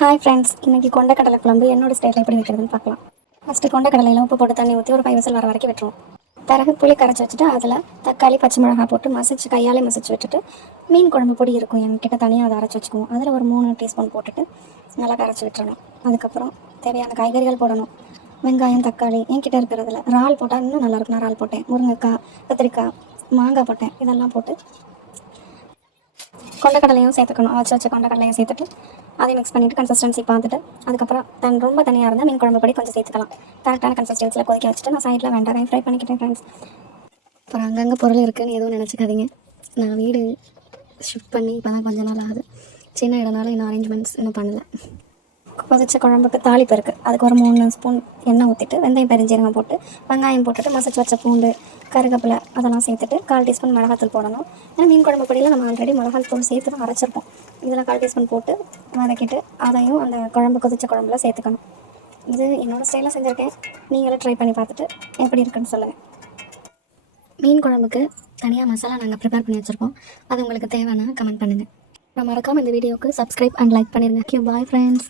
Hi friends இன்னைக்கு கொண்டக்கடலை குழம்பு என்னோட ஸ்டைலில் எப்படி வைக்கிறதுன்னு பார்க்கலாம். ஃபஸ்ட்டு கொண்டக்கடலையில் உப்பு போட்டு தண்ணி ஊற்றி ஒரு ஃபைவ் விசில் வர வரைக்கும் விட்டுருவோம். பிறகு புளி கரைச்சி வச்சுட்டு அதில் தக்காளி பச்சை மிளகாய் போட்டு மசிச்சு கையாலே மசிச்சு விட்டுட்டு மீன் குழம்பு பொடி இருக்கும். என்கிட்ட தனியாக அதை அரைச்சி வச்சுக்குவோம். அதில் ஒரு மூணு டீஸ்பூன் போட்டுட்டு நல்லா கரைச்சி விட்டுறணும். அதுக்கப்புறம் தேவையான காய்கறிகள் போடணும். வெங்காயம் தக்காளி என்கிட்ட இருக்கிறதுல இறால் போட்டால் இன்னும் நல்லாயிருக்கும் நான் இறால் போட்டேன். முருங்கைக்காய் கத்திரிக்காய் மாங்காய் போட்டேன். இதெல்லாம் போட்டு கொண்டக்கடலையும் சேர்த்துக்கணும். வச்சு வச்ச கொண்டக்கடலையும் சேர்த்துட்டு அதையும் மிக்ஸ் பண்ணிவிட்டு கன்சிஸ்டன்சி பார்த்துட்டு அதுக்கப்புறம் தன் ரொம்ப தனியாக இருந்தால் மீன் குழம்பு பொடி கொஞ்சம் சேர்த்துக்கலாம். கரெக்டான கன்சிஸ்டன்சியில் கொதிக்க வச்சுட்டு நான் சைடில் வெங்காயம் ஃப்ரை பண்ணிக்கிட்டேன் ஃப்ரெண்ட்ஸ் அப்புறம் அங்கங்கே பொருள் இருக்குன்னு எதுவும் நினச்சிக்காதீங்க. நான் வீடு ஷிஃப்ட் பண்ணி இப்போ தான் கொஞ்ச நாள் ஆகுது. சின்ன இடனால இன்னும் அரேஞ்ச்மெண்ட்ஸ் இன்னும் பண்ணலை. கொதிச்ச குழம்புக்கு தாளிப்பு இருக்குது அதுக்கு ஒரு மூணு ஸ்பூன் எண்ணெய் ஊற்றிட்டு வெந்தயம் பெருஞ்சீரகம் போட்டு வெங்காயம் போட்டுட்டு மசிச்சு வச்ச பூண்டு கருகப்பிலை அதெல்லாம் சேர்த்துட்டு கால் டீஸ்பூன் மிளகாத்தூள் போடணும். ஏன்னா மீன் குழம்பு பொடியில் நம்ம ஆல்ரெடி மிளகாத்தூள் சேர்த்து தான் அரைச்சிருப்போம். இதில் கால் டீஸ்பூன் போட்டு வதக்கிட்டு அதையும் அந்த குழம்பு கொதிச்ச குழம்புல சேர்த்துக்கணும். இது என்னோடய ஸ்டைலில் செஞ்சுருக்கேன். நீங்களும் ட்ரை பண்ணி பார்த்துட்டு எப்படி இருக்குன்னு சொல்லுங்கள் மீன் குழம்புக்கு தனியாக மசாலா நாங்கள் ப்ரிப்பேர் பண்ணி வச்சுருக்கோம். அது உங்களுக்கு தேவைன்னா கமெண்ட் பண்ணுங்கள் நான் மறக்காமல் இந்த வீடியோவுக்கு சப்ஸ்கிரைப் அண்ட் லைக் பண்ணிடுங்க பாய் ஃப்ரெண்ட்ஸ்